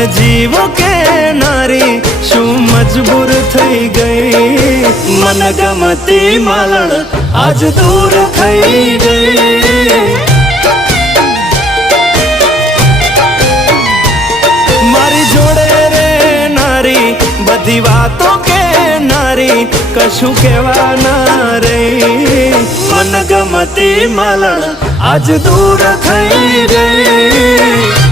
जीव के नारी शू मजबूर थई गई। मन गमती मालण आज दूर थई गई। मारी जोड़े रे नारी बधी वातों के नारी कशु केवा ना रही। मन गमती मालण आज दूर थई गई।